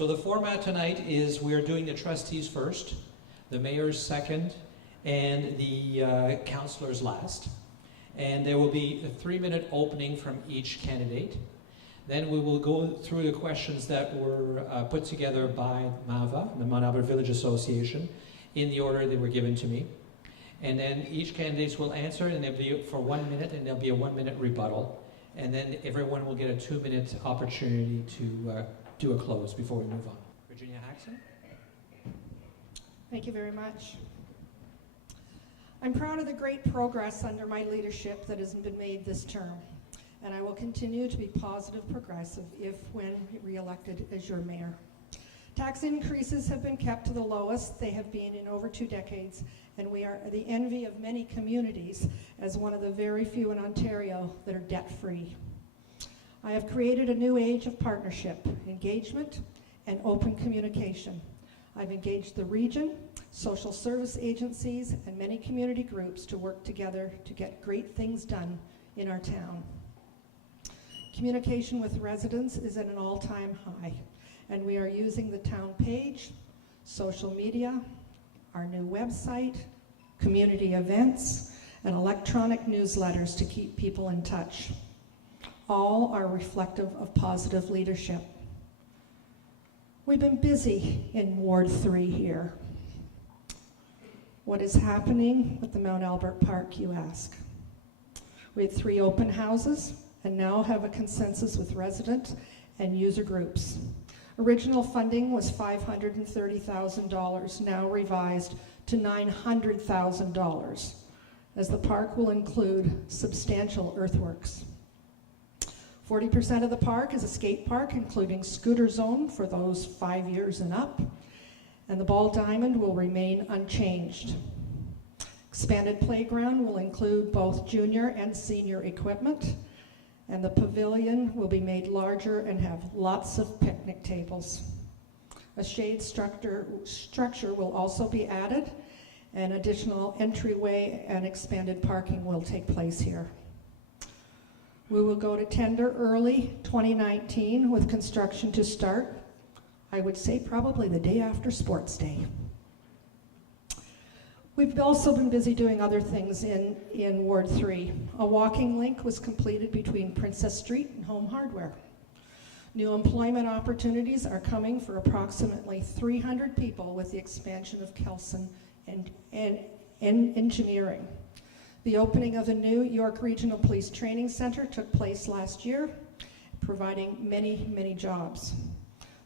So the format tonight is we're doing the trustees first, the mayor's second, and the councillors last. And there will be a 3-minute opening from each candidate. Then we will go through the questions that were put together by MAVA, the Mount Albert Village Association, in the order they were given to me. And then each candidate will answer, and there'll be for 1 minute, and there'll be a 1-minute rebuttal. And then everyone will get a 2-minute opportunity to do a close before we move on. Virginia Haxon. Thank you very much. I'm proud of the great progress under my leadership that has been made this term, and I will continue to be positive progressive if when re-elected as your mayor. Tax increases have been kept to the lowest they have been in over 2 decades, and we are the envy of many communities as one of the very few in Ontario that are debt-free. I have created a new age of partnership, engagement, and open communication. I've engaged the region, social service agencies, and many community groups to work together to get great things done in our town. Communication with residents is at an all-time high, and we are using the town page, social media, our new website, community events, and electronic newsletters to keep people in touch. All are reflective of positive leadership. We've been busy in Ward 3 here. What is happening with the Mount Albert Park, you ask? We had 3 open houses and now have a consensus with resident and user groups. Original funding was $530,000, now revised to $900,000, as the park will include substantial earthworks. 40% of the park is a skate park, including scooter zone for those 5 years and up, and the ball diamond will remain unchanged. Expanded playground will include both junior and senior equipment, and the pavilion will be made larger and have lots of picnic tables. A shade structure will also be added, and additional entryway and expanded parking will take place here. We will go to tender early 2019 with construction to start, I would say probably the day after Sports Day. We've also been busy doing other things in Ward 3. A walking link was completed between Princess Street and Home Hardware. New employment opportunities are coming for approximately 300 people with the expansion of Kelson and engineering. The opening of the new York Regional Police Training Center took place last year, providing many, many jobs.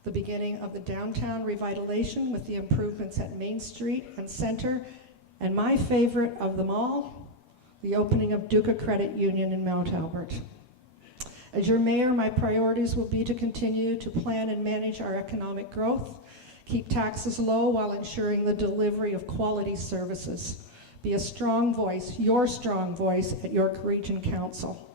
The beginning of the downtown revitalization with the improvements at Main Street and Center, and my favorite of them all, the opening of Duca Credit Union in Mount Albert. As your mayor, my priorities will be to continue to plan and manage our economic growth, keep taxes low while ensuring the delivery of quality services. Be a strong voice, your strong voice at York Region Council.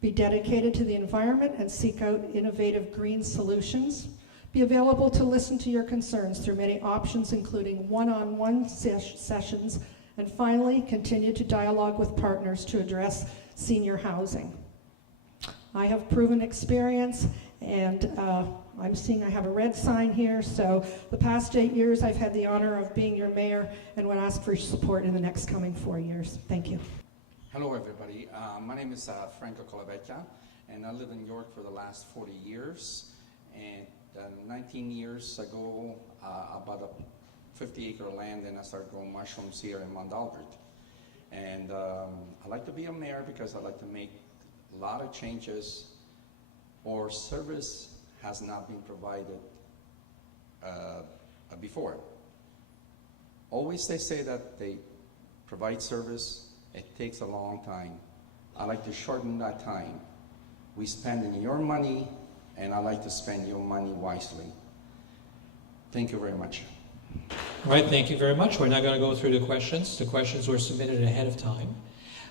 Be dedicated to the environment and seek out innovative green solutions. Be available to listen to your concerns through many options, including one-on-one sessions. And finally, continue to dialogue with partners to address senior housing. I have proven experience, and I'm seeing I have a red sign here, so the past 8 years I've had the honor of being your mayor and would ask for your support in the next coming 4 years. Thank you. Hello everybody, my name is Franco Colavecchia, and I live in York for the last 40 years. And 19 years ago, I bought a 50-acre land and I started growing mushrooms here in Mount Albert. And I like to be a mayor because I like to make a lot of changes or service has not been provided before. Always they say that they provide service, it takes a long time. I like to shorten that time. We spend in your money, and I like to spend your money wisely. Thank you very much. All right, thank you very much. We're now going to go through the questions. The questions were submitted ahead of time.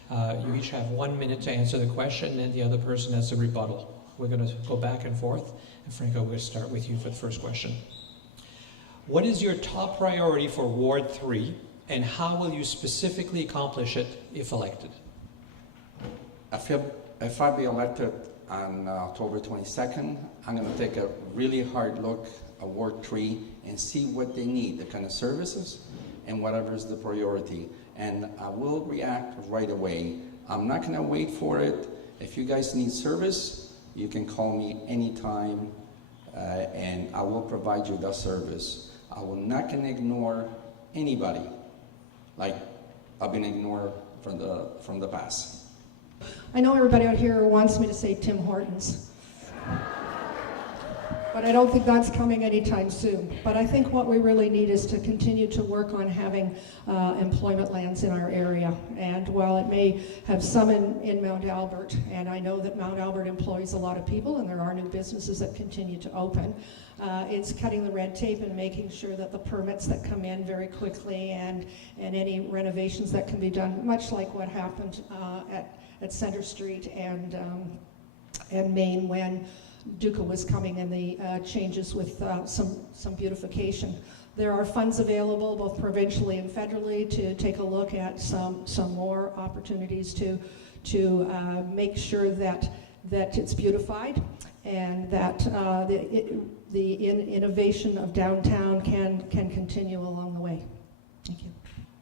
You each have 1 minute to answer the question, and the other person has a rebuttal. We're going to go back and forth. And Franco, we're going to start with you for the first question. What is your top priority for Ward 3, and how will you specifically accomplish it if elected? If I be elected on October 22nd, I'm going to take a really hard look Ward 3 and see what they need, the kind of services, and whatever is the priority. And I will react right away. I'm not going to wait for it. If you guys need service, you can call me anytime, and I will provide you that service. I will not going to ignore anybody like I've been ignored from the past. I know everybody out here wants me to say Tim Hortons, but I don't think that's coming anytime soon. But I think what we really need is to continue to work on having employment lands in our area. And while it may have some in Mount Albert, and I know that Mount Albert employs a lot of people and there are new businesses that continue to open, it's cutting the red tape and making sure that the permits that come in very quickly and any renovations that can be done, much like what happened at Center Street and Main when Duca was coming, and the changes with some beautification. There are funds available both provincially and federally to take a look at some more opportunities to make sure that it's beautified and that the innovation of downtown can continue along the way. Thank you.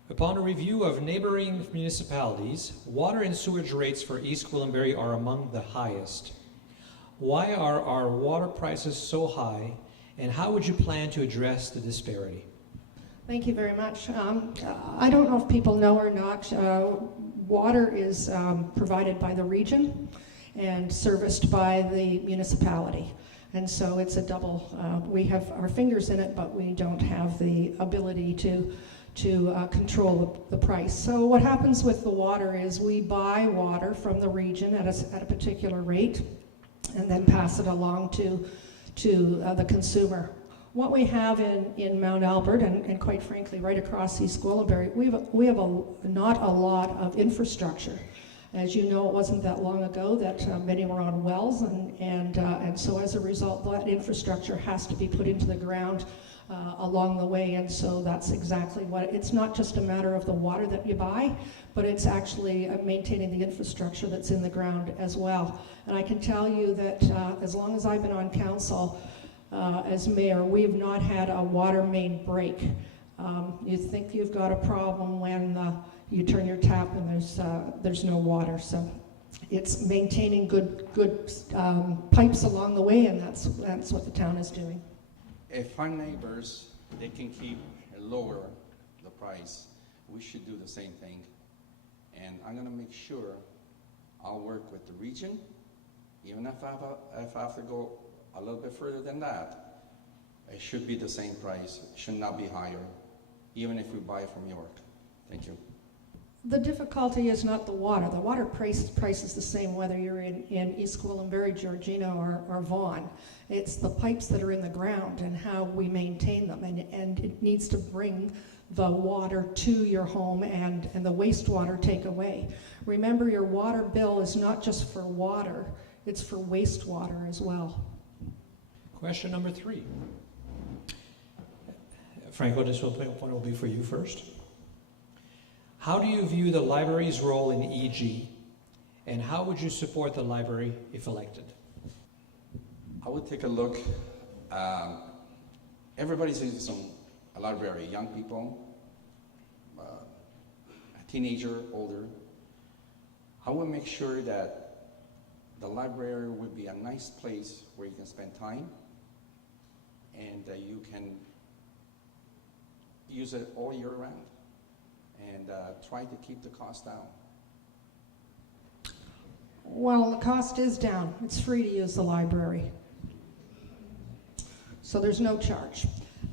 Upon a review of neighboring municipalities, water and sewage rates for East Gwillimbury are among the highest. Why are our water prices so high, and how would you plan to address the disparity? Thank you very much. I don't know if people know or not, water is provided by the region and serviced by the municipality. And so it's a double, we have our fingers in it, but we don't have the ability to control the price. So what happens with the water is we buy water from the region at a particular rate and then pass it along to the consumer. What we have in Mount Albert, and quite frankly right across East Gwillimbury, we have not a lot of infrastructure. As you know, it wasn't that long ago that many were on wells, and so as a result, that infrastructure has to be put into the ground along the way, and so that's exactly what, it's not just a matter of the water that you buy, but it's actually maintaining the infrastructure that's in the ground as well. And I can tell you that as long as I've been on council as mayor, we've not had a water main break. You think you've got a problem when you turn your tap and there's no water. So it's maintaining good pipes along the way, and that's what the town is doing. If our neighbors, they can keep lower the price, we should do the same thing. And I'm going to make sure I'll work with the region, even if I have to go a little bit further than that. It should be the same price. It should not be higher, even if we buy from York. Thank you. The difficulty is not the water. The water price is the same whether you're in East Gwillimbury, Georgina, or Vaughan. It's the pipes that are in the ground and how we maintain them, and it needs to bring the water to your home and the wastewater takeaway. Remember, your water bill is not just for water, it's for wastewater as well. Question number 3. Franco, this one will be for you first. How do you view the library's role in EG, and how would you support the library if elected? I would take a look. Everybody's in a library, young people, a teenager, older. I would make sure that the library would be a nice place where you can spend time and you can use it all year round. And try to keep the cost down. Well, the cost is down. It's free to use the library. So there's no charge.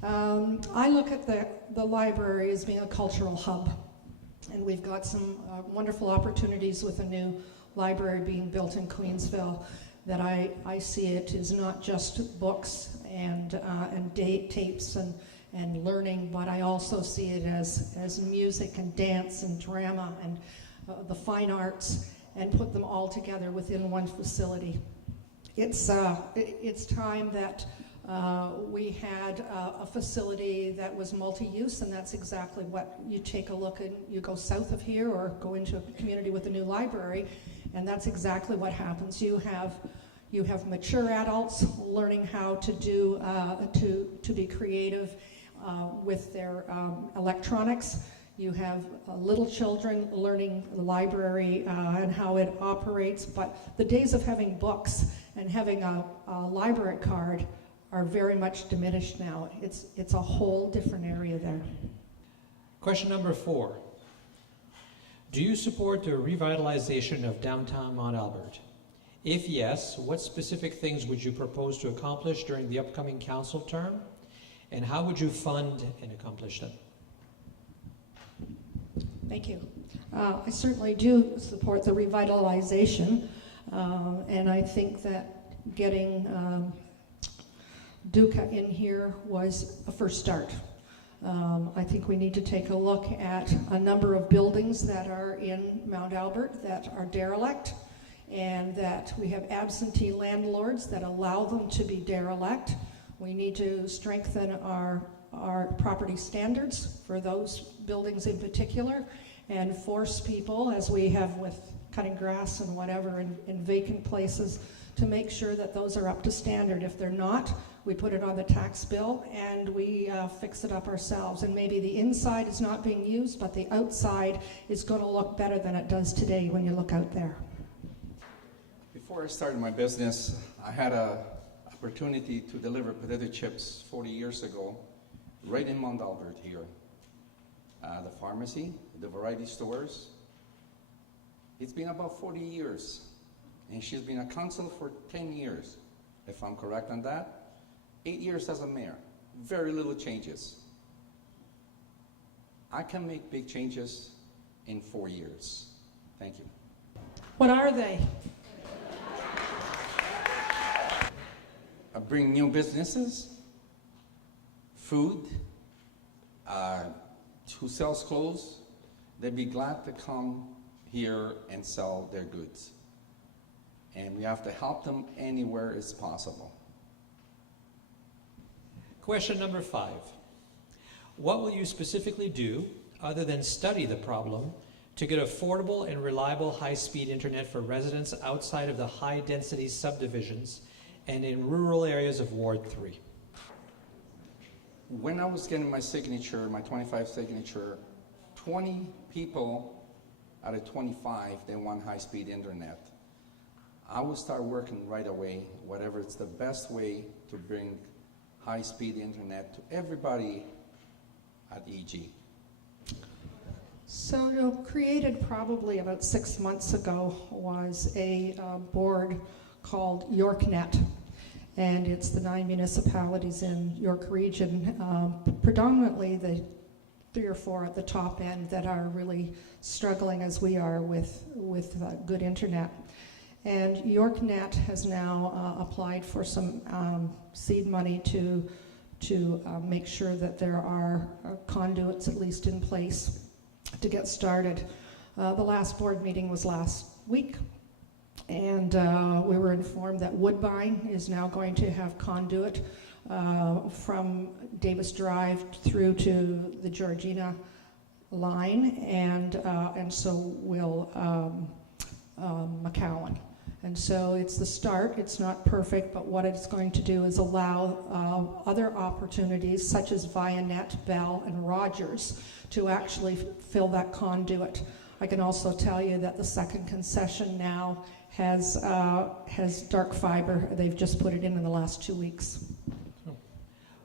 I look at the library as being a cultural hub. And we've got some wonderful opportunities with a new library being built in Queensville that I see it as not just books and tapes and learning, but I also see it as music and dance and drama and the fine arts, and put them all together within one facility. It's time that we had a facility that was multi-use, and that's exactly what you take a look at. You go south of here or go into a community with a new library, and that's exactly what happens. You You have mature adults learning how to do to be creative with their electronics. You have little children learning the library and how it operates. But the days of having books and having a library card are very much diminished now. It's a whole different area there. Question number 4. Do you support the revitalization of downtown Mount Albert? If yes, what specific things would you propose to accomplish during the upcoming council term? And how would you fund and accomplish them? Thank you. I certainly do support the revitalization, and I think that getting Duca in here was a first start. I think we need to take a look at a number of buildings that are in Mount Albert that are derelict, and that we have absentee landlords that allow them to be derelict. We need to strengthen our property standards for those buildings in particular, and force people, as we have with cutting grass and whatever in vacant places, to make sure that those are up to standard. If they're not, we put it on the tax bill and we fix it up ourselves. And maybe the inside is not being used, but the outside is going to look better than it does today when you look out there. Before I started my business, I had an opportunity to deliver potato chips 40 years ago, right in Mount Albert here. The pharmacy, the variety stores. It's been about 40 years, and she's been a council for 10 years, if I'm correct on that. 8 years as a mayor, very little changes. I can make big changes in 4 years. Thank you. What are they? I bring new businesses, food, who sells clothes. They'd be glad to come here and sell their goods. And we have to help them anywhere it's possible. Question number 5. What will you specifically do, other than study the problem, to get affordable and reliable high-speed internet for residents outside of the high-density subdivisions and in rural areas of Ward 3? When I was getting my signature, my 25 signature, 20 people out of 25, they want high-speed internet. I will start working right away, whatever it's the best way to bring high-speed internet to everybody at EG. So created probably about 6 months ago was a board called YorkNet. And it's the 9 municipalities in York Region, predominantly the 3 or 4 at the top end that are really struggling as we are with good internet. And YorkNet has now applied for some seed money to make sure that there are conduits at least in place to get started. The last board meeting was last week. And we were informed that Woodbine is now going to have conduit from Davis Drive through to the Georgina line, and so will McCowan. And so it's the start. It's not perfect, but what it's going to do is allow other opportunities, such as Vianet, Bell, and Rogers, to actually fill that conduit. I can also tell you that the second concession now has dark fiber. They've just put it in the last 2 weeks.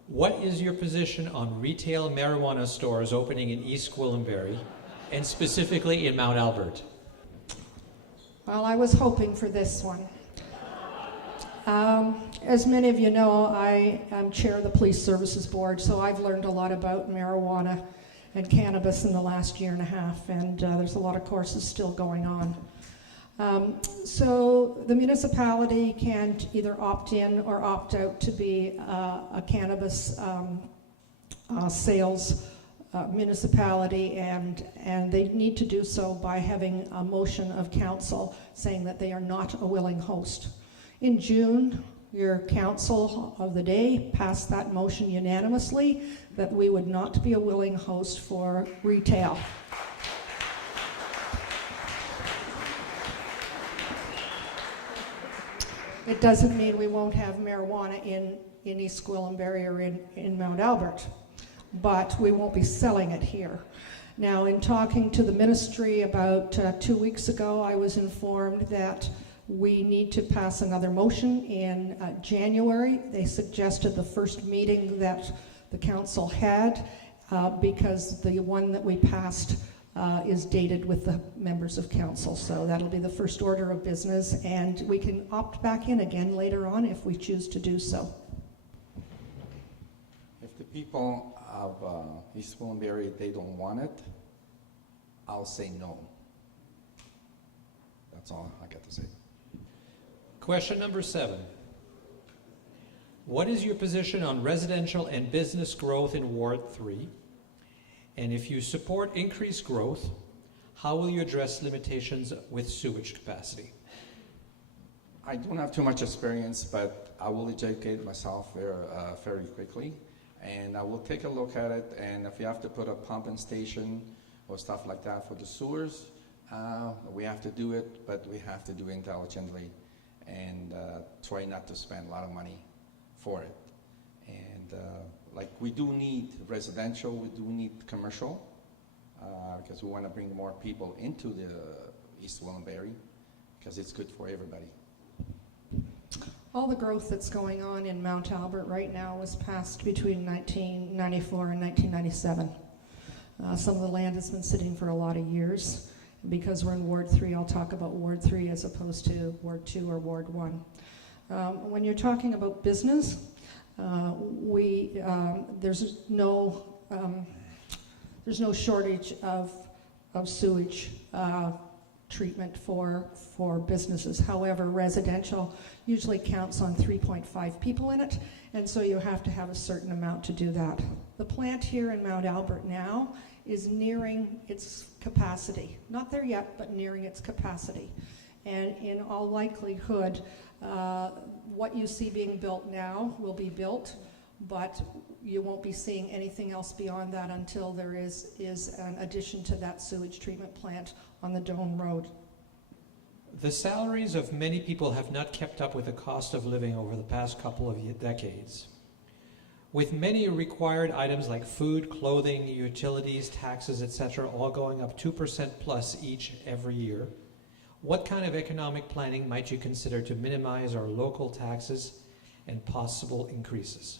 What is your position on retail marijuana stores opening in East Gwillimbury, and specifically in Mount Albert? Well, I was hoping for this one. As many of you know, I am chair of the Police Services Board, so I've learned a lot about marijuana and cannabis in the last year and a half, and there's a lot of courses still going on. So the municipality can either opt in or opt out to be a cannabis sales municipality, and they need to do so by having a motion of council saying that they are not a willing host. In June, your council of the day passed that motion unanimously that we would not be a willing host for retail. It doesn't mean we won't have marijuana in East Gwillimbury or in Mount Albert, but we won't be selling it here. Now, in talking to the ministry about 2 weeks ago, I was informed that we need to pass another motion in January. They suggested the first meeting that the council had because the one that we passed is dated with the members of council. So that'll be the first order of business, and we can opt back in again later on if we choose to do so. If the people of East Gwillimbury, they don't want it, I'll say no. That's all I got to say. Question number 7. What is your position on residential and business growth in Ward 3? And if you support increased growth, how will you address limitations with sewage capacity? I don't have too much experience, but I will educate myself very quickly. And I will take a look at it, and if you have to put a pumping station or stuff like that for the sewers, we have to do it, but we have to do it intelligently and try not to spend a lot of money for it. And like we do need residential, we do need commercial, because we want to bring more people into the East Gwillimbury, because it's good for everybody. All the growth that's going on in Mount Albert right now was passed between 1994 and 1997. Some of the land has been sitting for a lot of years. Because we're in Ward 3, I'll talk about Ward 3 as opposed to Ward 2 or Ward 1. When you're talking about business, there's no shortage of sewage treatment for businesses. However, residential usually counts on 3.5 people in it, and so you have to have a certain amount to do that. The plant here in Mount Albert now is nearing its capacity. Not there yet, but nearing its capacity. And in all likelihood, what you see being built now will be built, but you won't be seeing anything else beyond that until there is an addition to that sewage treatment plant on the Doane Road. The salaries of many people have not kept up with the cost of living over the past couple of decades. With many required items like food, clothing, utilities, taxes, etc., all going up 2% plus each every year, what kind of economic planning might you consider to minimize our local taxes and possible increases?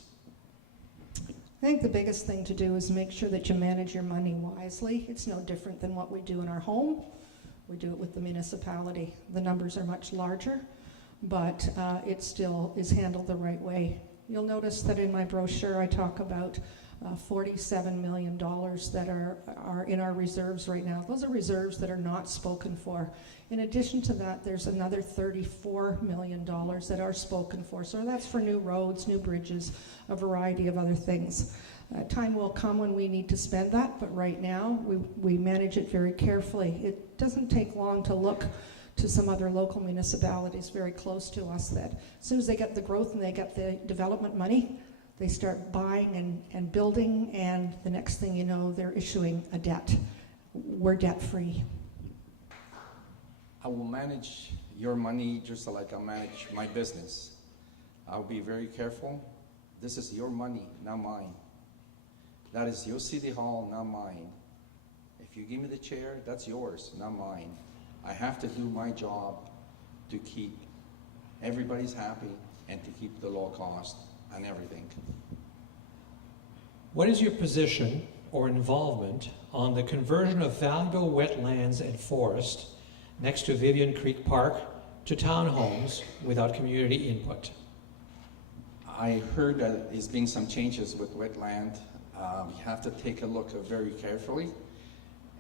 I think the biggest thing to do is make sure that you manage your money wisely. It's no different than what we do in our home. We do it with the municipality. The numbers are much larger, but it still is handled the right way. You'll notice that in my brochure I talk about $47 million that are in our reserves right now. Those are reserves that are not spoken for. In addition to that, there's another $34 million that are spoken for. So that's for new roads, new bridges, a variety of other things. Time will come when we need to spend that, but right now we manage it very carefully. It doesn't take long to look to some other local municipalities very close to us that as soon as they get the growth and they get the development money, they start buying and building, and the next thing you know, they're issuing a debt. We're debt-free. I will manage your money just like I manage my business. I'll be very careful. This is your money, not mine. That is your city hall, not mine. If you give me the chair, that's yours, not mine. I have to do my job to keep everybody's happy and to keep the low cost and everything. What is your position or involvement on the conversion of valuable wetlands and forest next to Vivian Creek Park to townhomes without community input? I heard that there's been some changes with wetland. You have to take a look very carefully,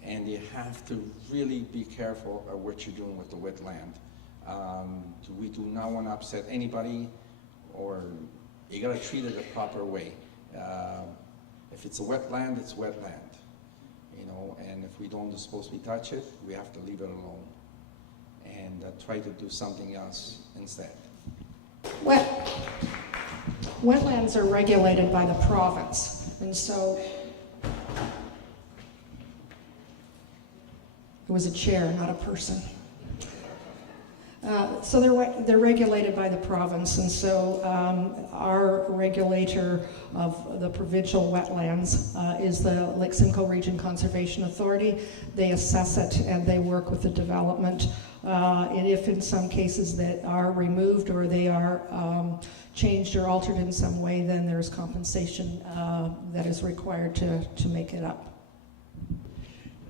and you have to really be careful of what you're doing with the wetland. We do not want to upset anybody, or you got to treat it the proper way. If it's a wetland, it's wetland, you know, and if we don't supposed to touch it, we have to leave it alone and try to do something else instead. Wetlands are regulated by the province, and so it was a chair, not a person. So they're regulated by the province, and so our regulator of the provincial wetlands is the Lake Simcoe Region Conservation Authority. They assess it and they work with the development. And if in some cases that are removed or they are changed or altered in some way, then there's compensation that is required to make it up.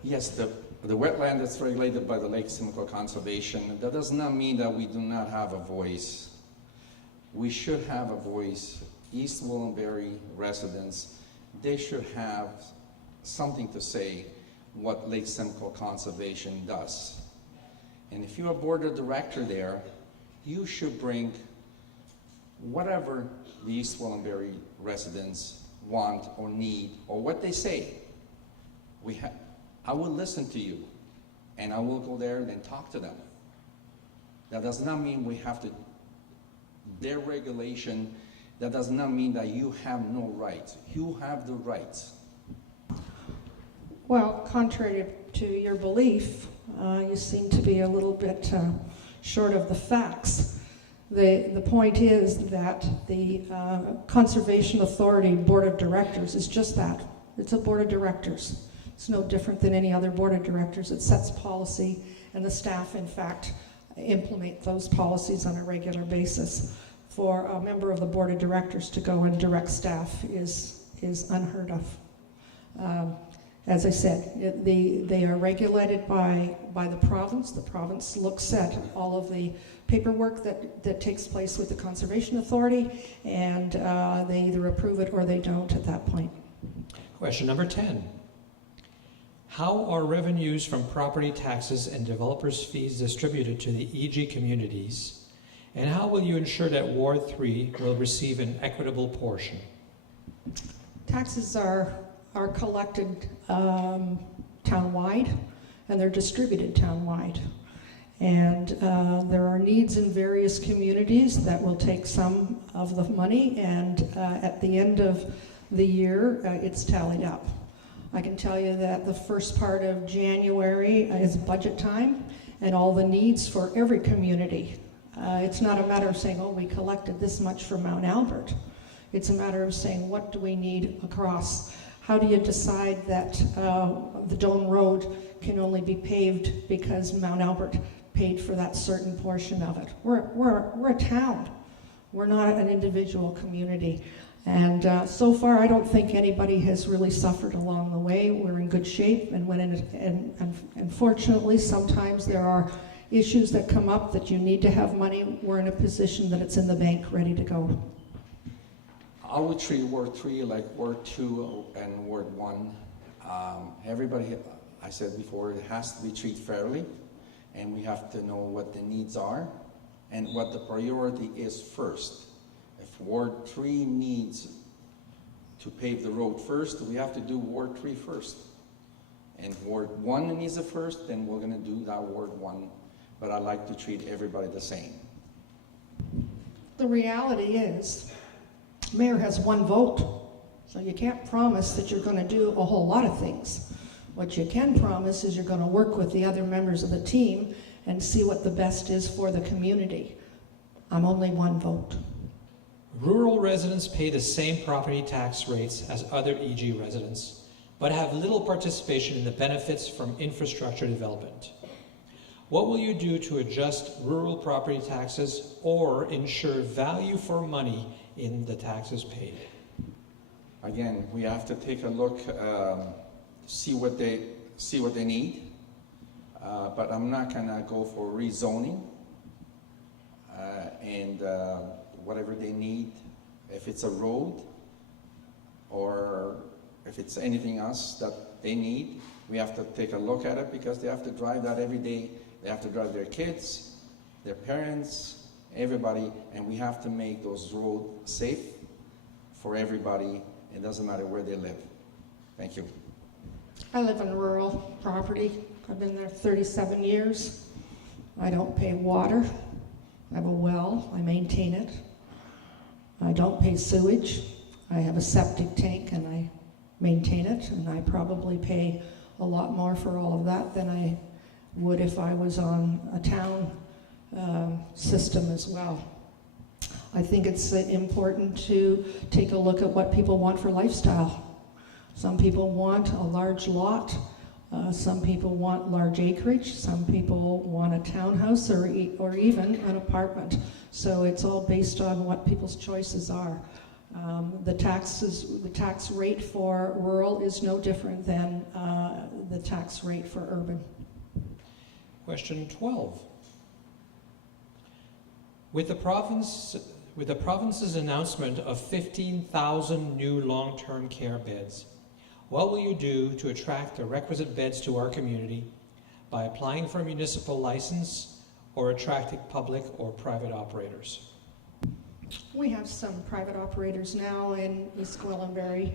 Yes, the wetland is regulated by the Lake Simcoe Conservation. That does not mean that we do not have a voice. We should have a voice. East Willenbury residents, they should have something to say what Lake Simcoe Conservation does. And if you're a board of director there, you should bring whatever the East Willenbury residents want or need or what they say. I will listen to you, and I will go there and talk to them. That does not mean we have to, their regulation, that does not mean that you have no rights. You have the rights. Well, contrary to your belief, you seem to be a little bit short of the facts. The point is that the Conservation Authority Board of Directors is just that. It's a board of directors. It's no different than any other board of directors. It sets policy, and the staff, in fact, implement those policies on a regular basis. For a member of the board of directors to go and direct staff is unheard of. As I said, they are regulated by the province. The province looks at all of the paperwork that takes place with the Conservation Authority, and they either approve it or they don't at that point. Question number 10. How are revenues from property taxes and developers' fees distributed to the EG communities? And how will you ensure that Ward 3 will receive an equitable portion? Taxes are collected town-wide, and they're distributed town-wide. And there are needs in various communities that will take some of the money, and at the end of the year, it's tallied up. I can tell you that the first part of January is budget time, and all the needs for every community. It's not a matter of saying, oh, we collected this much for Mount Albert. It's a matter of saying, what do we need across? How do you decide that the Doan Road can only be paved because Mount Albert paid for that certain portion of it? We're a town. We're not an individual community. And so far, I don't think anybody has really suffered along the way. We're in good shape, and unfortunately, sometimes there are issues that come up that you need to have money. We're in a position that it's in the bank, ready to go. I would treat Ward 3 like Ward 2 and Ward 1. Everybody, I said before, it has to be treated fairly, and we have to know what the needs are and what the priority is first. If Ward 3 needs to pave the road first, we have to do Ward 3 first. And Ward 1 needs it first, then we're going to do that Ward 1. But I like to treat everybody the same. The reality is, mayor has one vote, so you can't promise that you're going to do a whole lot of things. What you can promise is you're going to work with the other members of the team and see what the best is for the community. I'm only one vote. Rural residents pay the same property tax rates as other EG residents, but have little participation in the benefits from infrastructure development. What will you do to adjust rural property taxes or ensure value for money in the taxes paid? Again, we have to take a look, see what they need, but I'm not going to go for rezoning and whatever they need. If it's a road or if it's anything else that they need, we have to take a look at it because they have to drive that every day. They have to drive their kids, their parents, everybody, and we have to make those roads safe for everybody. It doesn't matter where they live. Thank you. I live on rural property. I've been there 37 years. I don't pay water. I have a well. I maintain it. I don't pay sewage. I have a septic tank and I maintain it, and I probably pay a lot more for all of that than I would if I was on a town system as well. I think it's important to take a look at what people want for lifestyle. Some people want a large lot, some people want large acreage, some people want a townhouse or even an apartment. So it's all based on what people's choices are. The tax rate for rural is no different than the tax rate for urban. Question 12. With the province's announcement of 15,000 new long-term care beds, what will you do to attract the requisite beds to our community by applying for a municipal license or attracting public or private operators? We have some private operators now in East Gwillimbury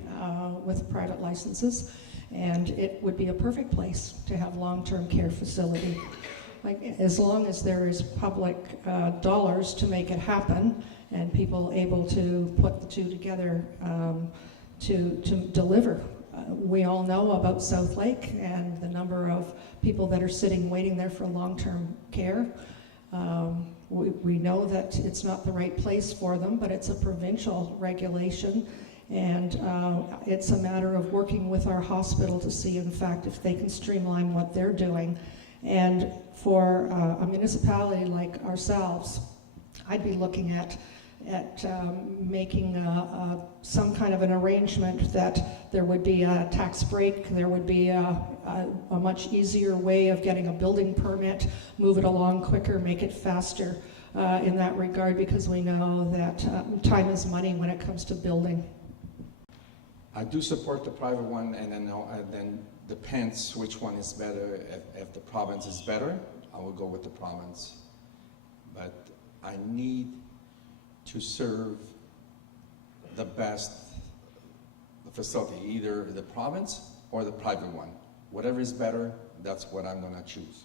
with private licenses, and it would be a perfect place to have long-term care facility. Like, as long as there is public dollars to make it happen and people able to put the two together to deliver. We all know about South Lake and the number of people that are sitting waiting there for long-term care. We know that it's not the right place for them, but it's a provincial regulation, and it's a matter of working with our hospital to see, in fact, if they can streamline what they're doing. And for a municipality like ourselves, I'd be looking at making some kind of an arrangement that there would be a tax break, there would be a much easier way of getting a building permit, move it along quicker, make it faster in that regard, because we know that time is money when it comes to building. I do support the private one, and then depends which one is better. If the province is better, I will go with the province. But I need to serve the best facility, either the province or the private one. Whatever is better, that's what I'm going to choose.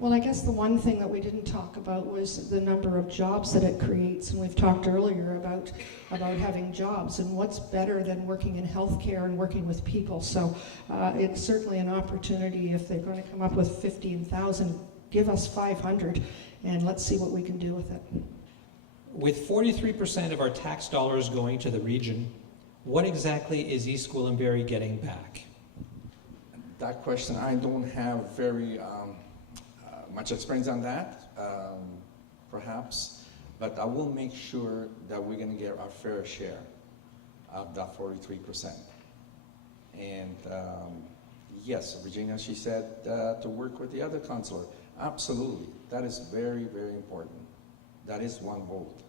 Well, I guess the one thing that we didn't talk about was the number of jobs that it creates, and we've talked earlier about having jobs, and what's better than working in healthcare and working with people. So it's certainly an opportunity. If they're going to come up with 15,000, give us 500, and let's see what we can do with it. With 43% of our tax dollars going to the region, what exactly is East Gwillimbury getting back? That question, I don't have very much experience on that, perhaps, but I will make sure that we're going to get our fair share of that 43%. And yes, Virginia, she said to work with the other councillor. Absolutely, that is very, very important. That is one vote.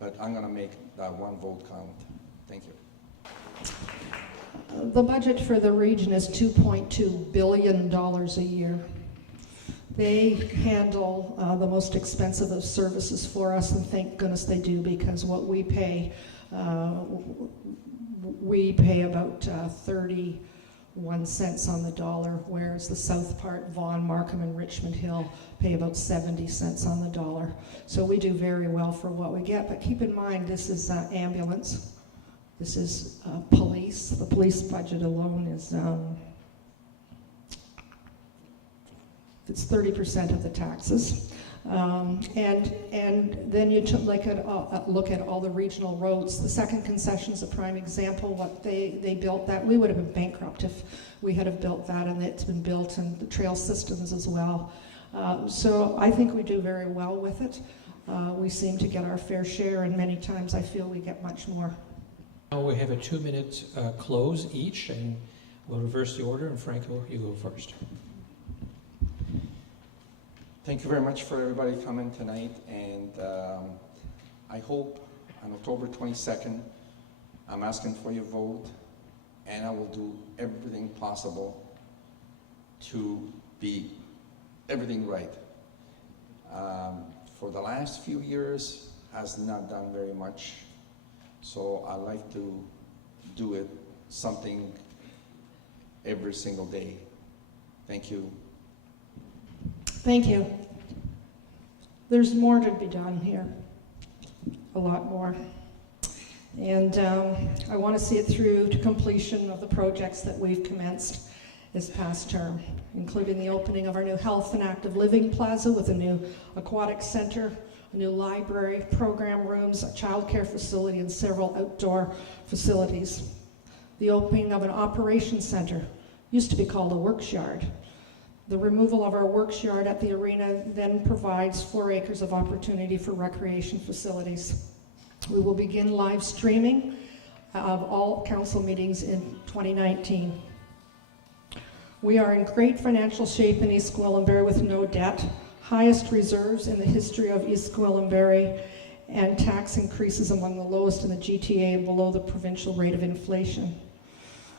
But I'm going to make that one vote count. Thank you. The budget for the region is $2.2 billion a year. They handle the most expensive of services for us, and thank goodness they do, because what we pay about 31 cents on the dollar, whereas the south part, Vaughan, Markham, and Richmond Hill, pay about 70 cents on the dollar. So we do very well for what we get, but keep in mind this is ambulance, this is police. The police budget alone is it's 30% of the taxes. And then you look at all the regional roads. The second concession is a prime example. What they built, that we would have been bankrupt if we had have built that, and it's been built, and the trail systems as well. So I think we do very well with it. We seem to get our fair share, and many times I feel we get much more. Now we have a 2-minute close each, and we'll reverse the order, and Franco, you go first. Thank you very much for everybody coming tonight, and I hope on October 22nd, I'm asking for your vote, and I will do everything possible to be everything right. For the last few years, has not done very much, so I like to do it something every single day. Thank you. Thank you. There's more to be done here, a lot more. And I want to see it through to completion of the projects that we've commenced. this past term, including the opening of our new Health and Active Living Plaza with a new aquatic center, a new library, program rooms, a childcare facility, and several outdoor facilities. The opening of an operations center, used to be called a works yard. The removal of our works yard at the arena then provides 4 acres of opportunity for recreation facilities. We will begin live streaming of all council meetings in 2019. We are in great financial shape in East Gwillimbury with no debt, highest reserves in the history of East Gwillimbury, and tax increases among the lowest in the GTA and below the provincial rate of inflation.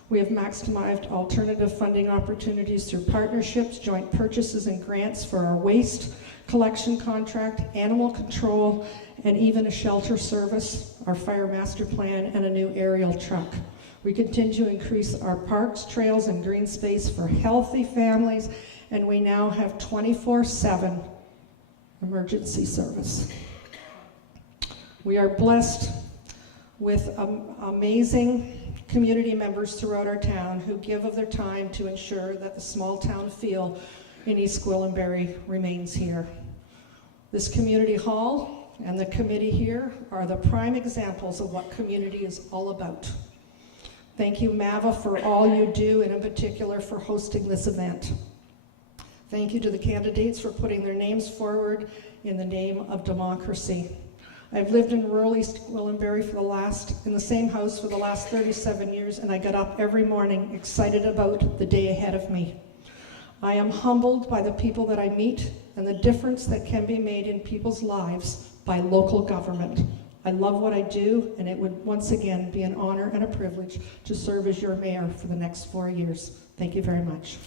We have maximized alternative funding opportunities through partnerships, joint purchases, and grants for our waste collection contract, animal control, and even a shelter service, our fire master plan, and a new aerial truck. We continue to increase our parks, trails, and green space for healthy families, and we now have 24/7 emergency service. We are blessed with amazing community members throughout our town who give of their time to ensure that the small town feel in East Gwillimbury remains here. This community hall and the committee here are the prime examples of what community is all about. Thank you, MAVA, for all you do, and in particular for hosting this event. Thank you to the candidates for putting their names forward in the name of democracy. I've lived in rural East Gwillimbury in the same house for the last 37 years, and I get up every morning excited about the day ahead of me. I am humbled by the people that I meet and the difference that can be made in people's lives by local government. I love what I do, and it would once again be an honor and a privilege to serve as your mayor for the next 4 years. Thank you very much.